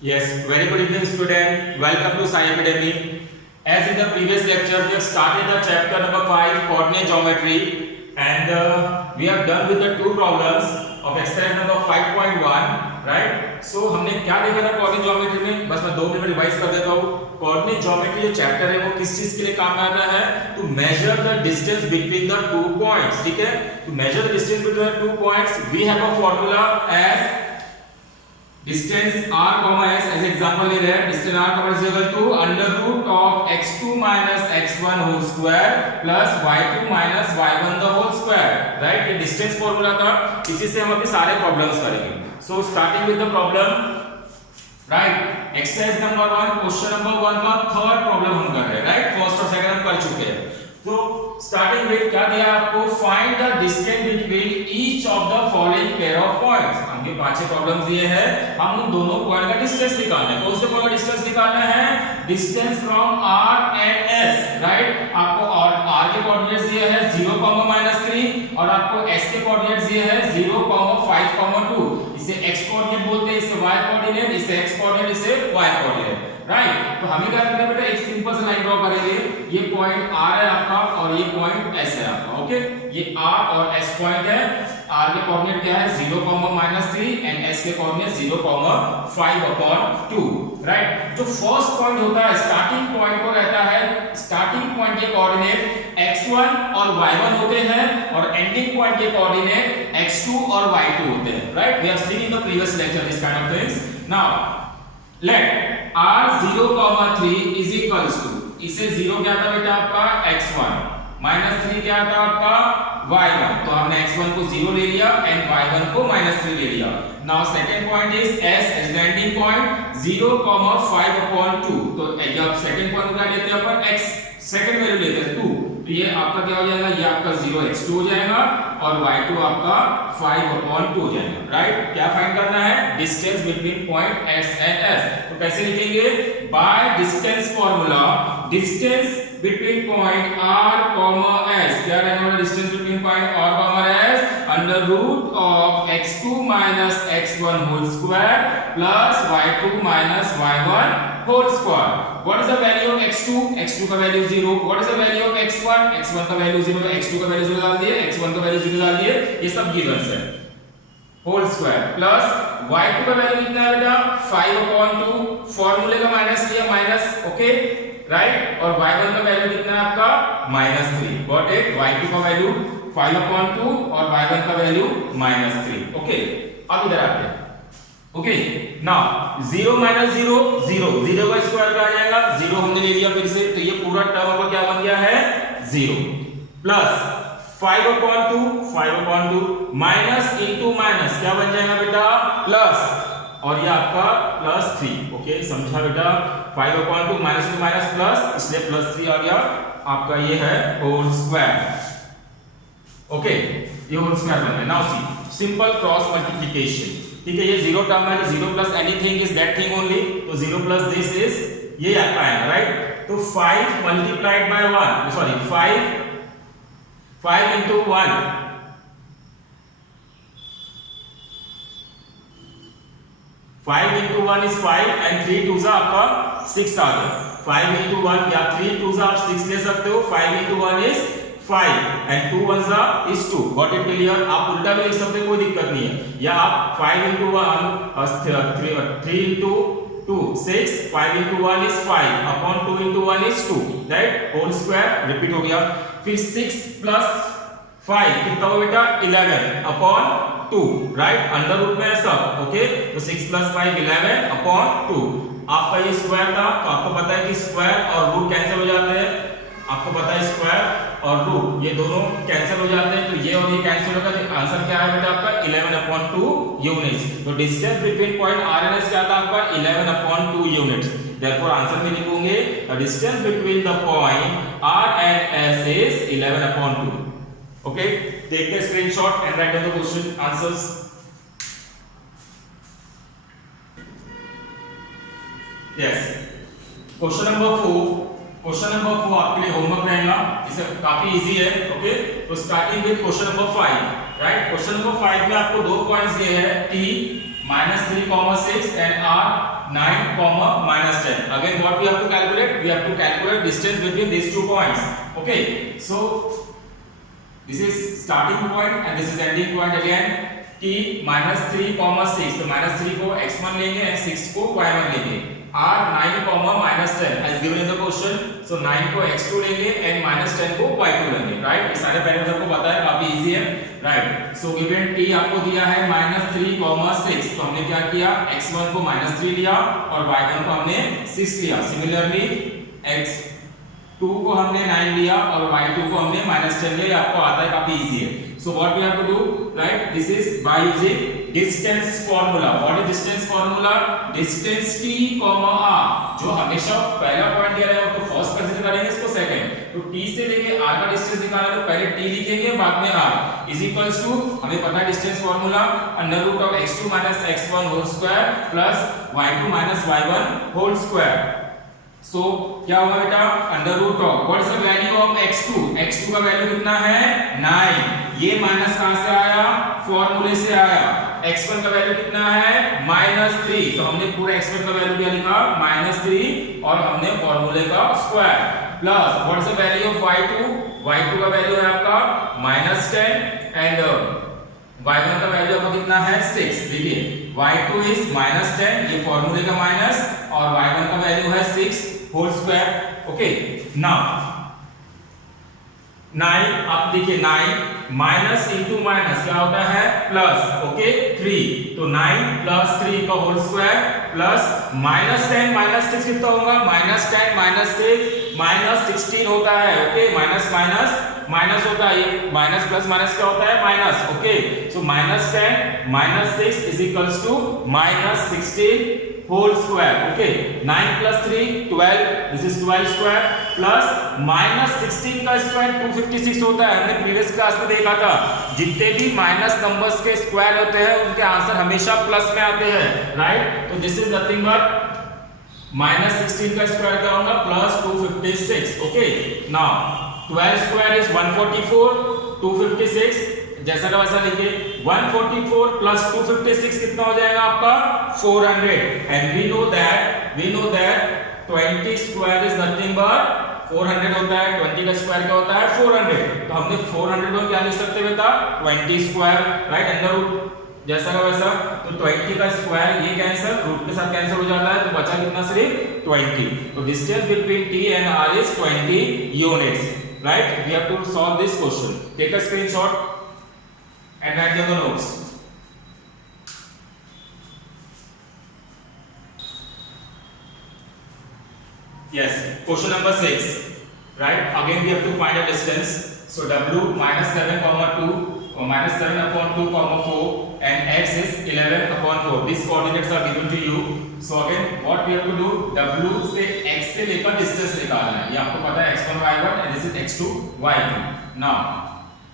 Yes, very good evening student. Welcome to Sai Academy. As in the previous lecture, we have started the chapter number 5 coordinate geometry and we have done with the two problems of exercise number 5.1, right? So हमने क्या देखा था coordinate geometry में? बस मैं 2 minute revise कर देता हूँ. Coordinate geometry जो चैप्टर है वो किस चीज के लिए काम में आता है? To measure the distance between the two points. ठीक है? To measure the distance between the two points, we have a formula as distance r comma s as example ले रहे हैं. Distance r comma s equal to under root of x2 minus x1 whole square plus y2 minus y1 the whole square. Right, ये distance formula था. इसी से हम अभी सारे प्रॉब्लम्स करेंगे. So starting with the problem. Right, exercise number 1 question number 1 का third problem हम कर रहे हैं. राइट, फर्स्ट और सेकंड हम कर चुके हैं. तो स्टार्टिंग विद क्या दिया आपको? Find the distance between each of the following pair of points. हमके पांच प्रॉब्लम्स दिए हैं, हम उन दोनों पॉइंट का डिस्टेंस निकालना है. कौन से पॉइंट का डिस्टेंस निकालना है? Distance from r and s. Right, आपको r के कोऑर्डिनेट्स दिए हैं 0, -3 और आपको s के कोऑर्डिनेट्स दिए हैं 0, 5, 2. इसे x कोऑर्डिनेट बोलते हैं, इसे y कोऑर्डिनेट, इसे x कोऑर्डिनेट, इसे y कोऑर्डिनेट. राइट, तो हमें क्या करना है बेटा? एक सिंपल सा लाइन ड्रॉ करेंगे. ये पॉइंट r है आपका और ये पॉइंट s है आपका. ओके, ये r और s पॉइंट है. r के कोऑर्डिनेट क्या है? 0, -3 एंड s के कोऑर्डिनेट 0, 5/2. राइट, जो फर्स्ट पॉइंट होता है स्टार्टिंग पॉइंट को रहता है, स्टार्टिंग पॉइंट के कोऑर्डिनेट x1 और y1 होते हैं और एंडिंग पॉइंट के कोऑर्डिनेट x2 और y2 होते हैं. Right, we have seen in the previous lecture this kind of things. Now let r0,3 is equals to, इसे 0 क्या था बेटा आपका? x1 -3 क्या था आपका? y1. तो हमने x1 को 0 ले लिया एंड y1 को -3 ले लिया. Now second point is s as the ending point 0, 5/2. तो अब सेकंड पॉइंट क्या लेते हैं अपन? x सेकंड वैल्यू लेते हैं 2. तो ये आपका क्या हो जाएगा? ये आपका 0x2 हो जाएगा और y2 आपका 5/2 हो जाएगा. राइट, क्या फाइंड करना है? Distance between point s and s. तो कैसे लिखेंगे? By distance formula, distance between point r, s. क्या रहने वाला? Distance between point r, s under root of x2 minus x1 whole square plus y2 minus y1 whole square. What is the value of x2? x2 का value 0. What is the value of x1? x1 का value 0 है, x2 का value 0 डाल दिए, x1 का value 0 डाल दिए. ये सब गिवन्स है. होल स्क्वायर प्लस y2 का वैल्यू कितना है बेटा? 5/2. फार्मूले का माइनस लिया, माइनस. ओके, राइट, और y1 का वैल्यू कितना है आपका? -3. Got it? y2 का वैल्यू 5/2 और y1 का वैल्यू -3. ओके, अब इधर आते हैं. ओके, नाउ 0 - 0 0, 0 का स्क्वायर क्या आ जाएगा? 0 हमने ले लिया फिर से, तो ये पूरा टर्म आपका क्या बन गया है? 0 प्लस 5/2 माइनस इनटू माइनस क्या बन जाएगा बेटा? प्लस, और ये आपका +3. ओके, समझा बेटा? 5/2 माइनस इनटू माइनस प्लस, इसलिए +3 आ गया आपका. ये है होल स्क्वायर. ओके, ये होल स्क्वायर बन गया. Now see simple cross multiplication. ठीक है, ये 0 टर्म है, 0 plus anything is that thing only. तो 0 प्लस दिस इज ये आता है. राइट, तो 5 multiplied by 1, sorry 5 into 1, 5 into 1 is 5 and 3 2s आपका 6 आ गया. 5 into 1 या 3 2s आप 6 ले सकते हो. 5 into 1 is 5 and 2 1s is 2. Got it? Clear? आप उल्टा भी लिख सकते हो, कोई दिक्कत नहीं है. या आप 5 into 1 3 into 2 6, 5 into 1 is 5 upon 2 into 1 is 2. Right, whole square repeat हो गया. फिर 6 प्लस 5 कितना हो बेटा? 11 अपॉन 2. राइट, अंडर रूट में है सब. ओके, तो 6 प्लस 5 11 अपॉन 2. आपका ये स्क्वायर था, तो आपको पता है कि स्क्वायर और रूट कैंसिल हो जाते हैं. आपको पता है स्क्वायर और रूट ये दोनों कैंसिल हो जाते हैं, तो ये और ये कैंसिल होगा. तो आंसर क्या है बेटा आपका? 11/2 यूनिट्स. तो distance between point r and s क्या था आपका? 11/2 यूनिट्स. Therefore आंसर में लिखोगे the distance between the point r and s is 11/2. Okay, take the screenshot and write down the question answers. Yes, question number 4 आपके लिए homework रहेगा. इसे काफी इजी है. ओके, तो starting with question number 5. Right, question number 5 में आपको 2 points दिए हैं, t -3, 6 and R 9, -10. Again what we have to calculate? We have to calculate distance between these 2 points. Okay, so this is starting point and this is ending point. Again t -3, 6, तो -3 को x1 लेंगे and 6 को y1 लेंगे. R 9, -10 as given in the question. So 9 को x2 लेंगे and -10 को y2 लेंगे. Right, ये सारे पैरामीटर आपको पता है, काफी इजी है. राइट, सो गिवन t आपको दिया है -3, 6, तो हमने क्या किया, x1 को -3 लिया और y1 को हमने 6 लिया. सिमिलरली x2 को हमने 9 लिया और y2 को हमने -10 लिया. आपको आता है, काफी इजी है. So what we have to do, right? This is by using distance formula. What is distance formula? Distance t, r. जो हमेशा पहला पॉइंट दिया रहेगा तो फर्स्ट कंसीडर करेंगे, इसको सेकंड. तो t से लेके r का डिस्टेंस निकालना तो पहले t लिखेंगे बाद में r. इज इक्वल्स टू, हमें पता है distance formula, √ x2 - x1 whole square plus y2 - y1 whole square. So क्या होगा बेटा, √ what is the value of x2? x2 का वैल्यू कितना है, 9. ये माइनस कहां से आया, फॉर्मूले से आया. x1 का वैल्यू कितना है, -3, तो हमने पूरा x1 का वैल्यू क्या लिखा, -3 और हमने फॉर्मूले का square plus what is the value of y2? y2 का वैल्यू है आपका -10 एंड y1 का वैल्यू आपका कितना है, 6. देखिए y2 इज -10, ये फॉर्मूले का माइनस, और y1 का वैल्यू है 6 होल स्क्वायर. ओके, नाउ 9, आप देखिए 9 माइनस इंटू माइनस क्या होता है, प्लस. ओके, 3, तो 9 प्लस 3 का होल स्क्वायर प्लस -10 -6 कितना होगा, -10 -6 -16 होता है. ओके, माइनस माइनस माइनस होता है, ये माइनस प्लस माइनस क्या होता है, minus. Okay, so -10 -6 is equals to -16 whole square. Okay, 9 plus 3 12, this is 12 square plus -16 का स्क्वायर 256 होता है. हमने प्रीवियस क्लास में देखा था, जितने भी माइनस नंबर्स के स्क्वायर होते हैं उनके आंसर हमेशा प्लस में आते हैं. राइट, तो दिस इज नथिंग बट -16 का स्क्वायर क्या होगा, plus 256. Okay, now 12 square is 144, 256 जैसा का वैसा लिखिए. 144 प्लस 256 कितना हो जाएगा आपका, 400. And we know that 20 square is nothing but 400 होता है. 20 का स्क्वायर क्या होता है, 400. तो हमने 400 को क्या लिख सकते हैं बेटा, 20 स्क्वायर. राइट, अंडर रूट जैसा का वैसा. तो 20 का स्क्वायर ये कैंसिल, रूट के साथ कैंसिल हो जाता है, तो बचा कितना, सिर्फ 20. तो distance between t and r is 20 units. Right, we have to solve this question. Take a screenshot and write down the notes. Yes, question number 6. Right, again we have to find a distance. So w -7, 2 or -7/2, 4 and x is 11/4. These coordinates are given to you. So again what we have to do, w से x से लेकर distance निकालना है. ये आपको पता है, x1 y1 and this is x2 y2. Now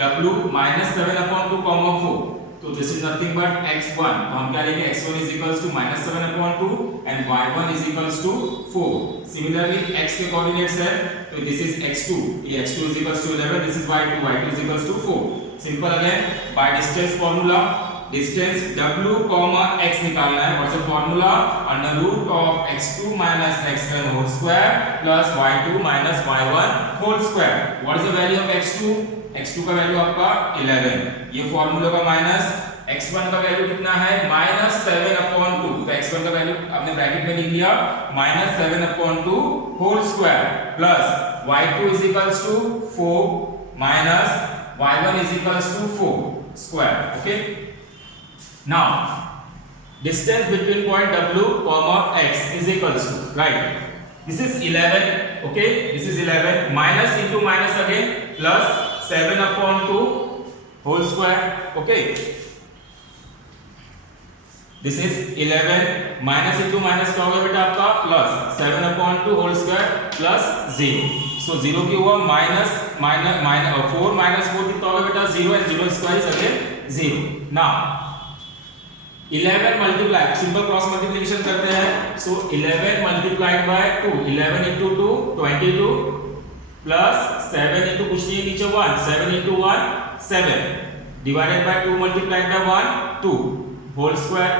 w -7/2, 4, तो this is nothing but x1. तो हम क्या लेंगे, x1 is equals to -7/2 and y1 is equals to 4. Similarly x के कोऑर्डिनेट्स है, तो this is x2, ये x2 is equals to 11, this is y2, y2 is equals to 4. Simple again, by distance formula, distance w, x निकालना है. What's the formula, √ x2 - x1 whole square plus y2 - y1 whole square. What is the value of x2? x2 का value आपका 11. ये formula का minus, x1 का value कितना है, -7/2. तो x1 का वैल्यू आपने ब्रैकेट में लिख लिया, -7/2 whole square plus y2 is equals to 4 minus y1 is equals to 4 square. Okay, now distance between point w comma x is equals to, right, this is 11. Okay, this is 11 minus into minus again plus 7/2 whole square. Okay, this is 11 minus into minus क्या होगा बेटा आपका, plus 7/2 whole square plus 0. सो 0 की हुआ minus 4 minus 4 कितना होगा बेटा, 0 and 0 square is again 0. Now 11 multiply, simple cross multiplication करते हैं. सो 11 multiplied by 2, 11 into 2 22 plus 7 into कुछ नहीं नीचे 1, 7 into 1 7 divided by 2 multiplied by 1 2 whole square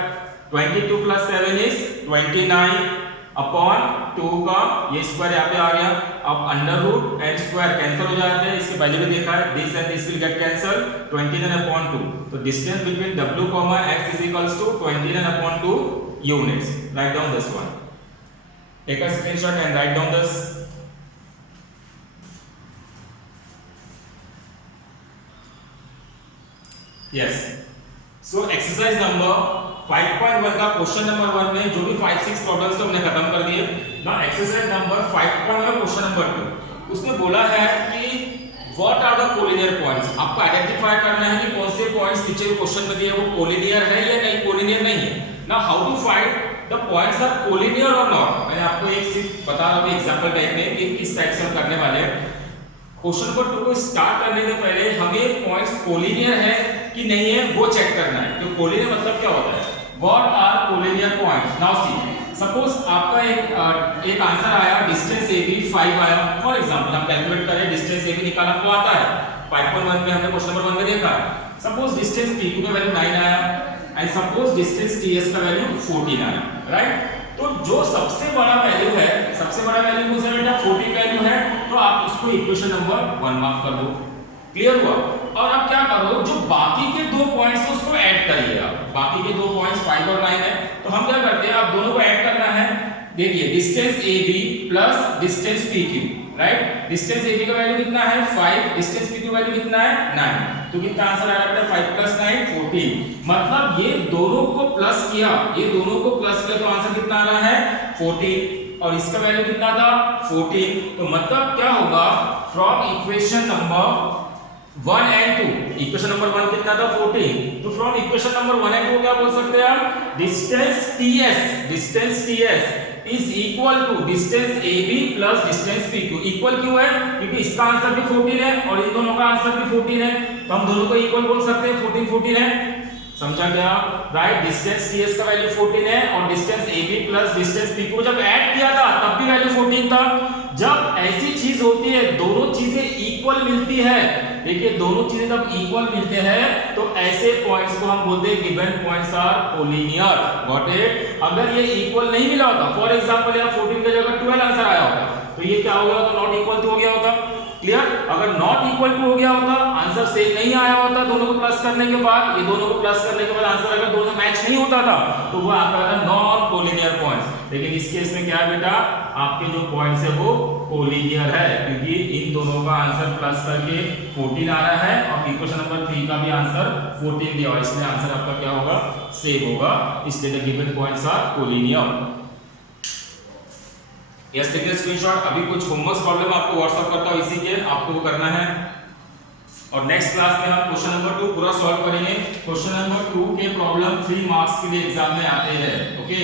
22 plus 7 is 29 upon 2 का ये स्क्वायर यहाँ पे आ गया। अब under root and square cancel हो जाते हैं, इसके पहले भी देखा है, this and this will get cancel, 29 upon 2। तो distance between w, x is equals to 29 upon 2 units. Right down this one, take a screenshot and right down this. Yes, so exercise number 5.1 का question number 1 में जो भी 5-6 problems थे हमने खत्म कर दिए ना। एक्सरसाइज नंबर 5.1 क्वेश्चन नंबर 2 उसमें बोला है कि what are the collinear points. आपको आइडेंटिफाई करना है कि कौन से पॉइंट्स नीचे क्वेश्चन में दिए वो कोलिनियर है या नहीं, कोलिनियर नहीं है ना। How to find the points are collinear और नॉट। मैं आपको एक सिर्फ बता रहा हूं एग्जांपल टाइप में कि किस टाइप से हम करने वाले हैं। क्वेश्चन नंबर 2 को स्टार्ट करने से पहले हमें पॉइंट्स कोलिनियर है कि नहीं है वो चेक करना है। तो कोलिनियर मतलब क्या होता है, what are collinear points. Now see, suppose आपका एक आंसर आया डिस्टेंस AB 5 आया। फॉर एग्जांपल हम कैलकुलेट करें, डिस्टेंस AB निकालना को आता है 5.1 में, हमने क्वेश्चन नंबर 1 में देखा। सपोज डिस्टेंस PQ का वैल्यू 9 आया एंड सपोज डिस्टेंस TS का वैल्यू 14 आया, राइट। तो जो सबसे बड़ा वैल्यू है, सबसे बड़ा वैल्यू कौन सा बेटा, 14 वैल्यू है, तो आप उसको इक्वेशन नंबर 1 मार्क कर दो। क्लियर हुआ। और अब क्या करो, जो बाकी के दो पॉइंट्स है उसको ऐड करिए आप। बाकी के दो पॉइंट्स 5 और 9 है, तो हम क्या करते हैं, आप दोनों को ऐड करना है। देखिए distance AB plus distance PQ, right. Distance AB का वैल्यू कितना है 5, डिस्टेंस PQ वैल्यू कितना है 9, तो कितना आंसर आया बेटा 5 प्लस 9 14। मतलब ये दोनों को प्लस किया, ये दोनों को प्लस किया तो आंसर कितना आ रहा है 14, और इसका वैल्यू कितना था 14। तो मतलब क्या होगा, from equation number 1 and 2, equation number 1 कितना था 14, तो फ्रॉम इक्वेशन नंबर 1 एंड 2 क्या बोल सकते हैं आप, distance TS is equal to distance AB plus distance PQ। Equal क्यों है, क्योंकि इसका आंसर भी 14 है और इन दोनों का आंसर भी 14 है, तो हम दोनों को इक्वल बोल सकते हैं, 14 है। समझा क्या, राइट। डिस्टेंस TS का वैल्यू 14 है और distance AB plus distance PQ जब ऐड किया था तब भी वैल्यू 14 था। जब ऐसी चीज होती है, दोनों चीजें इक्वल मिलती है, देखिए दोनों चीजें जब इक्वल मिलते हैं तो ऐसे पॉइंट्स को हम बोलते हैं given points are collinear. Got it. अगर ये इक्वल नहीं मिला होता, फॉर एग्जांपल यहाँ 14 की जगह 12 आंसर आया होता, तो ये क्या हो गया होता, नॉट इक्वल टू हो गया होता। क्लियर। अगर नॉट इक्वल टू हो गया होता, आंसर सेम नहीं आया होता, दोनों को प्लस करने के बाद, ये दोनों को प्लस करने के बाद आंसर अगर दोनों मैच नहीं होता था तो वो आपका था नॉन कोलिनियर पॉइंट्स। लेकिन इस केस में क्या है बेटा, आपके जो पॉइंट्स है वो कोलिनियर है, क्योंकि इन दोनों का आंसर प्लस करके 14 आ रहा है और इक्वेशन नंबर 3 का भी आंसर 14 दिया हुआ, इसलिए आंसर आपका क्या होगा, सेम होगा। इसलिए the given points are collinear. Yes, take screenshot. अभी कुछ होमवर्क प्रॉब्लम आपको व्हाट्सएप करता हूं, इसी के आपको वो करना है, और नेक्स्ट क्लास में हम क्वेश्चन नंबर 2 पूरा सॉल्व करेंगे। क्वेश्चन नंबर 2 के प्रॉब्लम 3 मार्क्स के लिए एग्जाम में आते हैं। ओके।